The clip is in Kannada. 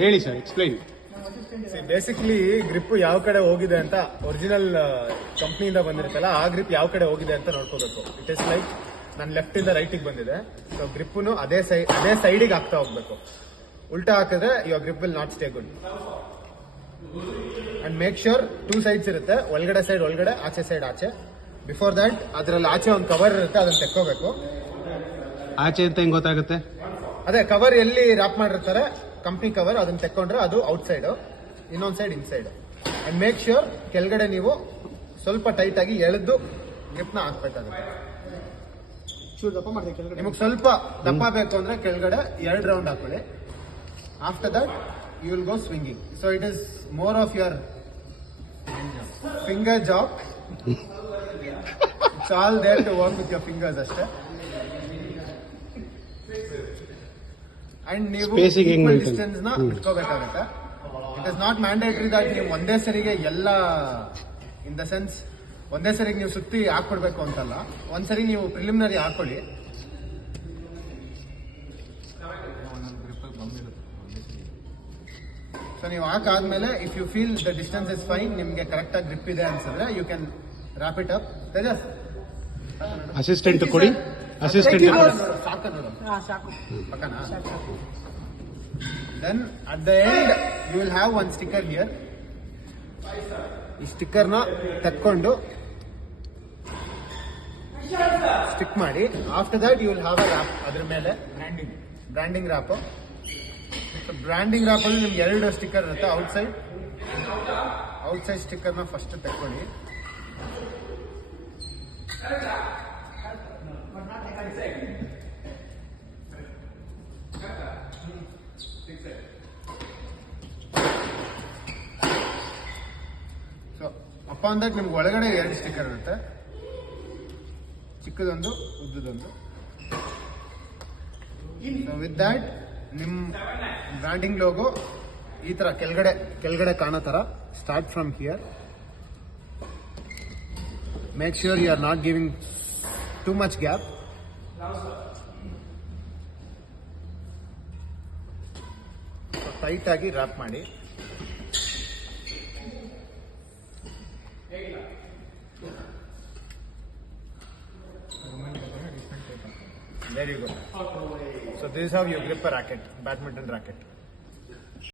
ಹೇಳಿ ಸರ್, ಎಕ್ಸ್ಪ್ಲೈನ್. ಬೇಸಿಕ್ಲಿ ಗ್ರಿಪ್ ಯಾವ ಕಡೆ ಹೋಗಿದೆ ಅಂತ ಒರಿಜಿನಲ್ ಕಂಪ್ನಿಯಿಂದ ಬಂದಿರುತ್ತಲ್ಲ ಆ ಗ್ರಿಪ್ ಯಾವ ಕಡೆ ಹೋಗಿದೆ ಅಂತ ನೋಡ್ಕೋಬೇಕು. ಇಟ್ ಇಸ್ ಲೈಕ್ ನನ್ನ ಲೆಫ್ಟ್ ಇಂದ ರೈಟಿಗೆ ಬಂದಿದೆ, ಸೊ ಗ್ರಿಪ್ಪನ್ನು ಅದೇ ಸೈಡಿಗೆ ಹಾಕ್ತಾ ಹೋಗ್ಬೇಕು. ಉಲ್ಟಾ ಹಾಕಿದ್ರೆ your grip will not stay good. And make sure 2 sides ಇರುತ್ತೆ, ಒಳಗಡೆ ಸೈಡ್ ಒಳಗಡೆ, ಆಚೆ ಸೈಡ್ ಆಚೆ. ಬಿಫೋರ್ ದಟ್ ಅದ್ರಲ್ಲಿ ಆಚೆ ಒಂದು ಕವರ್ ಇರುತ್ತೆ, ಅದನ್ನ ತೆಕ್ಕೋಬೇಕು. ಆಚೆ ಅಂತ ಹೆಂಗ್ ಗೊತ್ತಾಗುತ್ತೆ? ಅದೇ ಕವರ್ ಎಲ್ಲಿ ರ್ಯಾಪ್ ಮಾಡಿರ್ತಾರೆ ಕಂಪ್ನಿ ಕವರ್, ಅದನ್ನ ತೆಕ್ಕೊಂಡ್ರೆ ಅದು ಔಟ್ ಸೈಡ್, ಇನ್ನೊಂದ್ side inside. And make sure ಕೆಳಗಡೆ ನೀವು ಸ್ವಲ್ಪ ಟೈಟ್ ಆಗಿ ಎಳೆದು ಗ್ರಿಪ್ನ ಹಾಕ್ಬೇಕಾಗುತ್ತೆ. ನಿಮಗೆ ಸ್ವಲ್ಪ ದಪ್ಪ ಬೇಕು ಅಂದ್ರೆ ಕೆಳಗಡೆ 2 ರೌಂಡ್ ಹಾಕೊಳ್ಳಿ. After that you will go swinging. So it is more of your finger job. It's all there to work with your fingers ಅಷ್ಟೇ. ಅಂಡ್ ನೀವು ಡಿಸ್ಟೆನ್ಸ್ ನ ಇಟ್ಕೋಬೇಕಾಗತ್ತೆ. It is not mandatory that ನೀವು ಒಂದೇ ಸರಿಗೆ ಎಲ್ಲ, ಇನ್ ದ ಸೆನ್ಸ್ ಒಂದೇ ಸರಿಗೆ ನೀವು ಸುತ್ತಿ ಹಾಕೊಡ್ಬೇಕು ಅಂತಲ್ಲ. ಒಂದ್ಸರಿ ನೀವು ಪ್ರಿಲಿಮಿನರಿ ಹಾಕೊಳ್ಳಿ. ಸೊ ನೀವು ಹಾಕಾದ್ಮೇಲೆ if you feel the distance is fine, ನಿಮ್ಗೆ ಕರೆಕ್ಟ್ ಆಗಿ ಗ್ರಿಪ್ ಇದೆ ಅನ್ಸಿದ್ರೆ you can wrap it up. Tejas assistant ಕೊಡಿ. ಅಸಿಸ್ಟೆಂಟ್ ಸಾಕು ನೋಡು, ಪಕ್ಕನಾ? Then at the end you will have one sticker here. ಈ ಸ್ಟಿಕ್ಕರ್ ನ ತೆಕ್ಕೊಂಡು ಸ್ಟಿಕ್ ಮಾಡಿ. After that you will have a wrap, ಅದ್ರ ಮೇಲೆ ಬ್ರ್ಯಾಂಡಿಂಗ್ ರ್ಯಾಪ್. ಬ್ರ್ಯಾಂಡಿಂಗ್ ರ್ಯಾಪ್ ಅಲ್ಲಿ ನಿಮ್ಗೆ 2 ಸ್ಟಿಕ್ಕರ್ ಇರುತ್ತೆ. ಔಟ್ಸೈಡ್ ಸ್ಟಿಕ್ಕರ್ ನ ಫಸ್ಟ್ ತೆಕ್ಕೊಳ್ಳಿ. ಸೊ ಅಪಾನ್ ದಟ್ ನಿಮ್ಗೆ ಒಳಗಡೆ 2 ಸ್ಟಿಕ್ಕರ್ ಇರುತ್ತೆ, ಚಿಕ್ಕದೊಂದು ಉದ್ದದೊಂದು. ವಿತ್ ದ್ಯಾಟ್ ನಿಮ್ ಬ್ರ್ಯಾಂಡಿಂಗ್ ಲೋಗೋ ಈ ತರ ಕೆಳಗಡೆ ಕಾಣೋ ತರ start from here. Make sure you are not giving too much gap. Tight ಆಗಿ ರ್ಯಾಪ್ ಮಾಡಿ. There you go. So this is how you grip a racket, badminton racket.